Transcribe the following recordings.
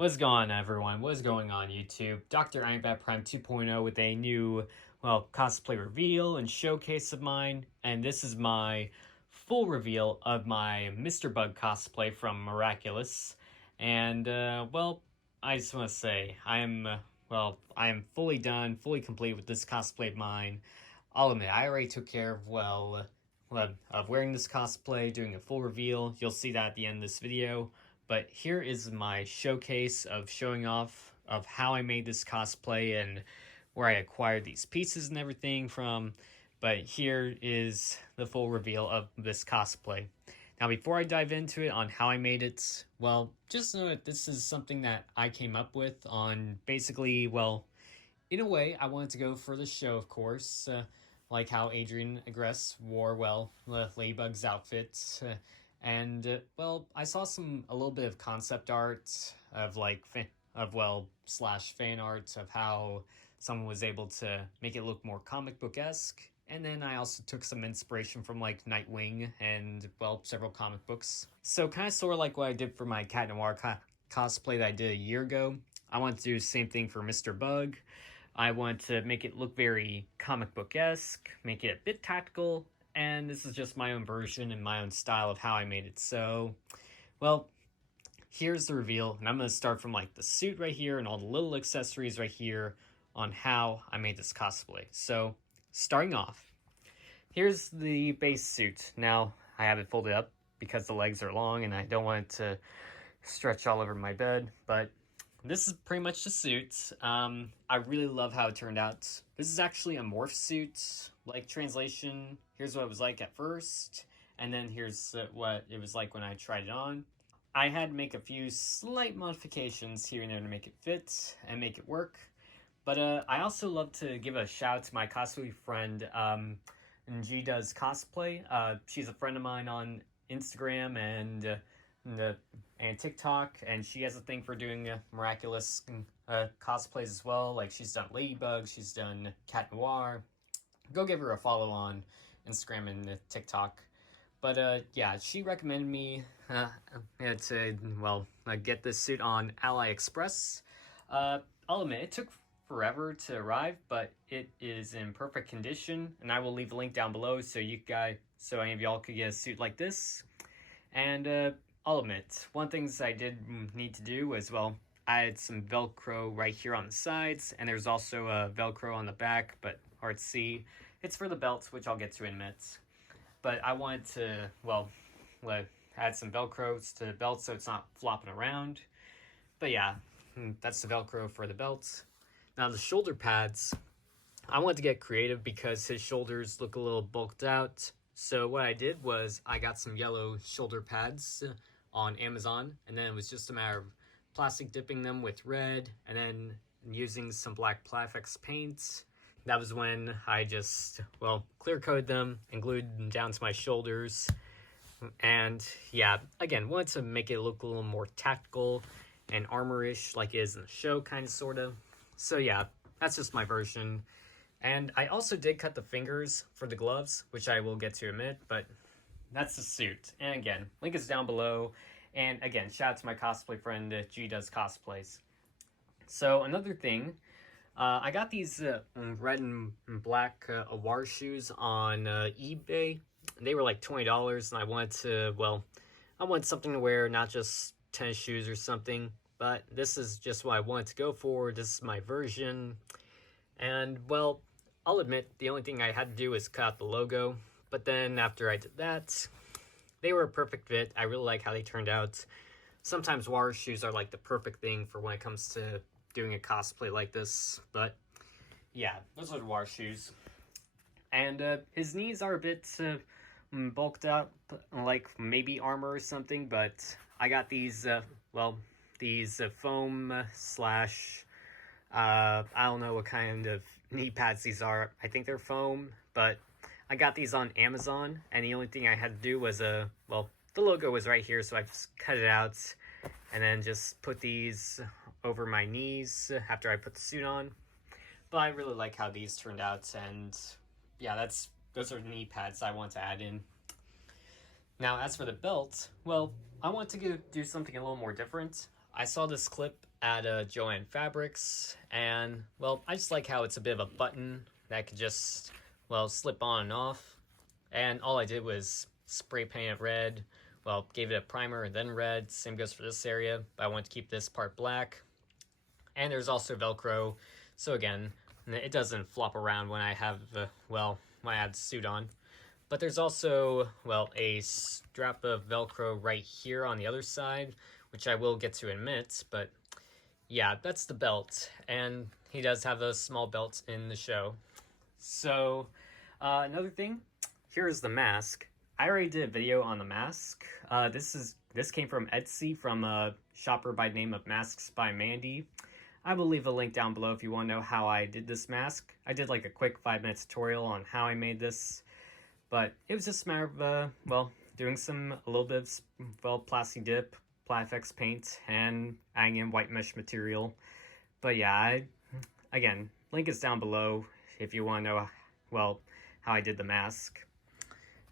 What's going on, everyone? What's going on, YouTube? Dr. Ironbat Prime 2.0 with a new, cosplay reveal and showcase of mine. And this is my full reveal of my Mr. Bug cosplay from Miraculous. And, I just want to say, I am fully done, fully complete with this cosplay of mine. I'll admit, I already took care of wearing this cosplay, doing a full reveal. You'll see that at the end of this video. But here is my showcase of showing off of how I made this cosplay and where I acquired these pieces and everything from. But here is the full reveal of this cosplay. Now, before I dive into it on how I made it, just know that this is something that I came up with on basically, in a way, I wanted to go for the show, of course. Like how Adrian Agreste wore, Ladybug's outfit. I saw a little bit of concept art of slash fan art of how someone was able to make it look more comic book-esque. And then I also took some inspiration from like Nightwing and, several comic books. So kind of sort of like what I did for my Cat Noir cosplay that I did a year ago. I wanted to do the same thing for Mr. Bug. I wanted to make it look very comic book-esque, make it a bit tactical, and this is just my own version and my own style of how I made it. So, here's the reveal, and I'm going to start from like the suit right here and all the little accessories right here on how I made this cosplay. So, starting off, here's the base suit. Now, I have it folded up because the legs are long and I don't want it to stretch all over my bed, but this is pretty much the suit. I really love how it turned out. This is actually a morph suit, like translation. Here's what it was like at first, and then here's what it was like when I tried it on. I had to make a few slight modifications here and there to make it fit and make it work. But I also love to give a shout out to my cosplay friend, G Does Cosplay. She's a friend of mine on Instagram and TikTok, and she has a thing for doing Miraculous cosplays as well. Like, she's done Ladybug, she's done Cat Noir. Go give her a follow on Instagram and TikTok. But yeah, she recommended me to get this suit on AliExpress. I'll admit, it took forever to arrive, but it is in perfect condition, and I will leave a link down below so any of y'all could get a suit like this. And I'll admit, one thing I did need to do was, I had some Velcro right here on the sides, and there's also a Velcro on the back, but hard to see. It's for the belts, which I'll get to in a minute. But I wanted to, add some Velcros to the belt so it's not flopping around. But yeah, that's the Velcro for the belts. Now the shoulder pads, I wanted to get creative because his shoulders look a little bulked out. So what I did was I got some yellow shoulder pads on Amazon, and then it was just a matter of plastic dipping them with red and then using some black Plafix paint. That was when I just, clear coated them and glued them down to my shoulders. And yeah, again, wanted to make it look a little more tactical and armor-ish like it is in the show, kind of, sort of. So yeah, that's just my version. And I also did cut the fingers for the gloves, which I will get to in a minute, but that's the suit. And again, link is down below. And again, shout out to my cosplay friend, G Does Cosplays. So another thing, I got these red and black Awar shoes on eBay. They were like $20, and I wanted something to wear, not just tennis shoes or something. But this is just what I wanted to go for. This is my version. And, I'll admit, the only thing I had to do was cut out the logo. But then after I did that, they were a perfect fit. I really like how they turned out. Sometimes Awar shoes are like the perfect thing for when it comes to doing a cosplay like this. But yeah, those are the Awar shoes. And his knees are a bit bulked out, like maybe armor or something. But I got these, these foam slash, I don't know what kind of knee pads these are. I think they're foam, but I got these on Amazon, and the only thing I had to do was, the logo was right here, so I just cut it out, and then just put these over my knees after I put the suit on. But I really like how these turned out, and yeah, those are knee pads I want to add in. Now, as for the belt, I want to do something a little more different. I saw this clip at Joann Fabrics, and well, I just like how it's a bit of a button that could just, well, slip on and off. And all I did was spray paint it red, well, gave it a primer and then red. Same goes for this area, but I want to keep this part black. And there's also Velcro, so again, it doesn't flop around when I have, when I have the suit on. But there's also, well, a strap of Velcro right here on the other side, which I will get to in a minute, but yeah, that's the belt. And he does have those small belts in the show. So, another thing, here's the mask. I already did a video on the mask. This came from Etsy from a shopper by the name of Masks by Mandy. I will leave a link down below if you want to know how I did this mask. I did like a quick 5-minute tutorial on how I made this. But it was just a matter of, doing a little bit of, plasti dip, Plat-FX paint, and adding in white mesh material. But yeah, again, link is down below if you want to know, how I did the mask.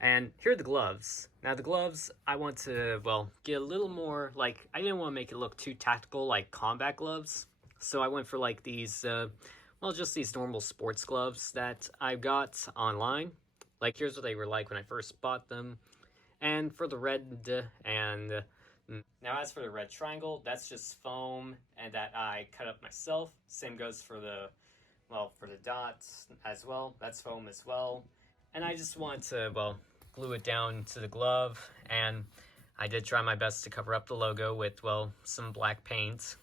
And here are the gloves. Now the gloves, I want to, get a little more, I didn't want to make it look too tactical like combat gloves. So I went for these, just these normal sports gloves that I got online. Here's what they were like when I first bought them. And for the red, now as for the red triangle, that's just foam and that I cut up myself. Same goes for the dots as well. That's foam as well. And I just want to, glue it down to the glove. And I did try my best to cover up the logo with, some black paint.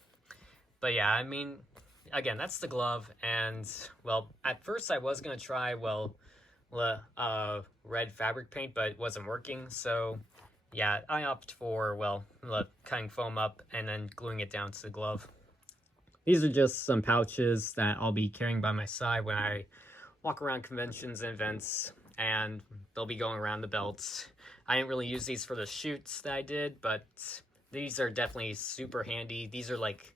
But yeah, I mean, again, that's the glove. And, at first I was going to try, red fabric paint, but it wasn't working. So yeah, I opted for, cutting foam up and then gluing it down to the glove. These are just some pouches that I'll be carrying by my side when I walk around conventions and events, and they'll be going around the belts. I didn't really use these for the shoots that I did, but these are definitely super handy. These are like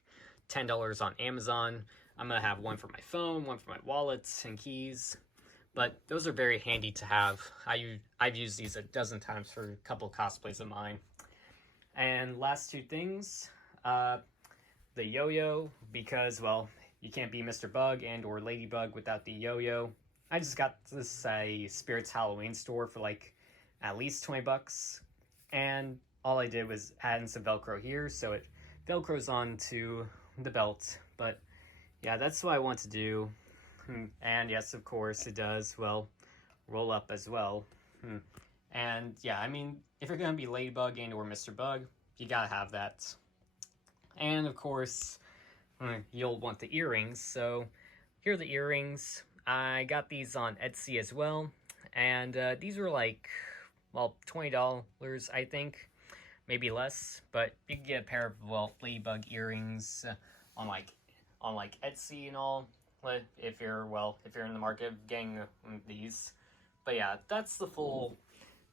$10 on Amazon. I'm gonna have one for my phone, one for my wallets and keys. But those are very handy to have. I've used these a dozen times for a couple cosplays of mine. And last two things, the yo-yo, because, you can't be Mr. Bug and or Ladybug without the yo-yo. I just got this at a Spirits Halloween store for at least 20 bucks. And all I did was add in some Velcro here, so it Velcros onto the belt. But yeah, that's what I want to do. And yes, of course, it does, roll up as well. And yeah, I mean, if you're going to be Ladybug and or Mr. Bug, you gotta have that. And of course, you'll want the earrings. So here are the earrings. I got these on Etsy as well. And these were $20, I think. Maybe less. But you can get a pair of, Ladybug earrings on Etsy and all. If you're in the market of getting these. But yeah, that's the full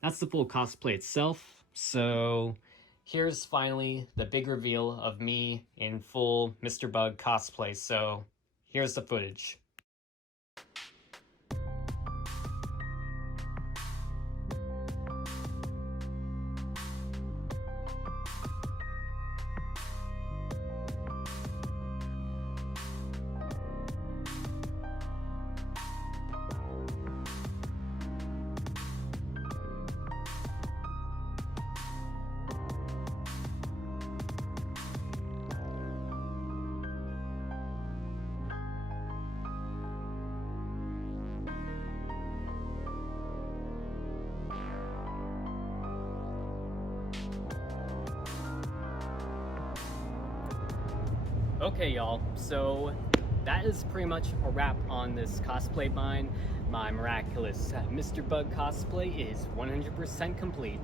cosplay itself. So here's finally the big reveal of me in full Mr. Bug cosplay. So here's the footage. Okay, y'all, so that is pretty much a wrap on this cosplay of mine. My Miraculous Mr. Bug cosplay is 100% complete.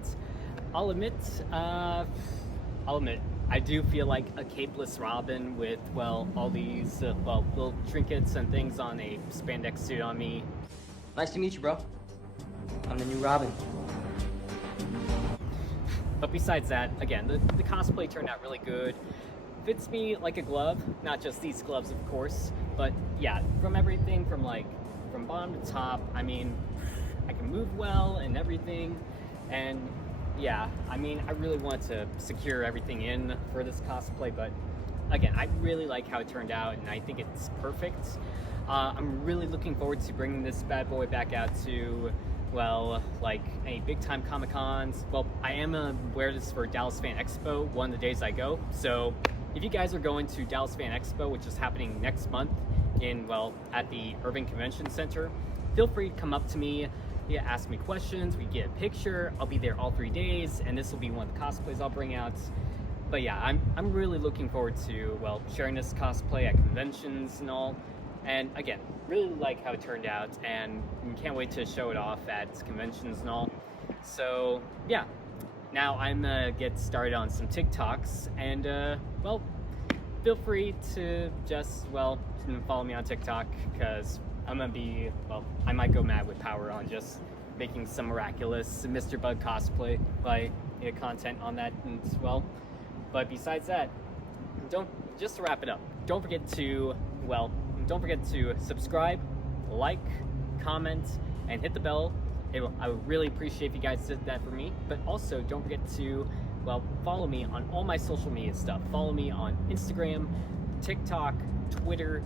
I'll admit, I do feel like a capeless Robin with, all these, little trinkets and things on a spandex suit on me. Nice to meet you, bro. I'm the new Robin. But besides that, again, the cosplay turned out really good. Fits me like a glove, not just these gloves, of course, but yeah, from everything from bottom to top, I mean, I can move well and everything, and yeah, I mean, I really want to secure everything in for this cosplay, but again, I really like how it turned out, and I think it's perfect. I'm really looking forward to bringing this bad boy back out to, well, like any big time Comic Cons. Well, I am gonna wear this for Dallas Fan Expo one of the days I go. So if you guys are going to Dallas Fan Expo, which is happening next month in, well, at the Irving Convention Center, feel free to come up to me. Yeah, ask me questions, we get a picture. I'll be there all 3 days, and this will be one of the cosplays I'll bring out. But yeah, I'm really looking forward to, well, sharing this cosplay at conventions and all. And again, really like how it turned out, and can't wait to show it off at conventions and all. So yeah, now I'm gonna get started on some TikToks, and well, feel free to just, well, follow me on TikTok, because I'm gonna be, well, I might go mad with power on just making some Miraculous Mr. Bug cosplay by content on that, and well, but besides that, just to wrap it up, don't forget to subscribe, like, comment, and hit the bell. I would really appreciate if you guys did that for me. But also, don't forget to, well, follow me on all my social media stuff. Follow me on Instagram, TikTok, Twitter.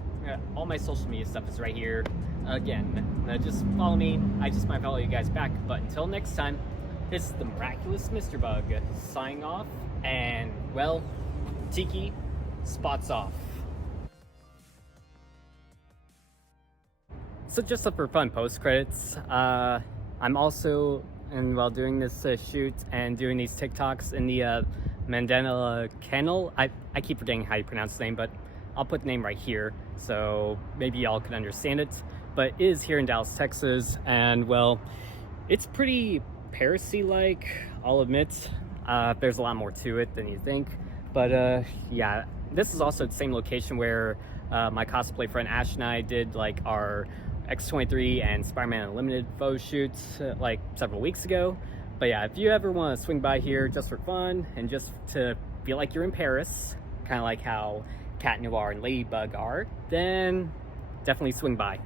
All my social media stuff is right here. Again, just follow me. I just might follow you guys back. But until next time, this is the Miraculous Mr. Bug signing off. And, well, Tiki, spots off. So just up for fun post-credits, I'm also, and while doing this shoot and doing these TikToks in the Mandela Kennel, I keep forgetting how you pronounce the name, but I'll put the name right here, so maybe y'all can understand it. But it is here in Dallas, Texas, and well, it's pretty Paris-y-like, I'll admit. There's a lot more to it than you think, but yeah, this is also the same location where my cosplay friend Ash and I did like our X-23 and Spider-Man Unlimited photo shoots like several weeks ago. But yeah, if you ever want to swing by here just for fun and just to feel like you're in Paris, kind of like how Cat Noir and Ladybug are, then definitely swing by.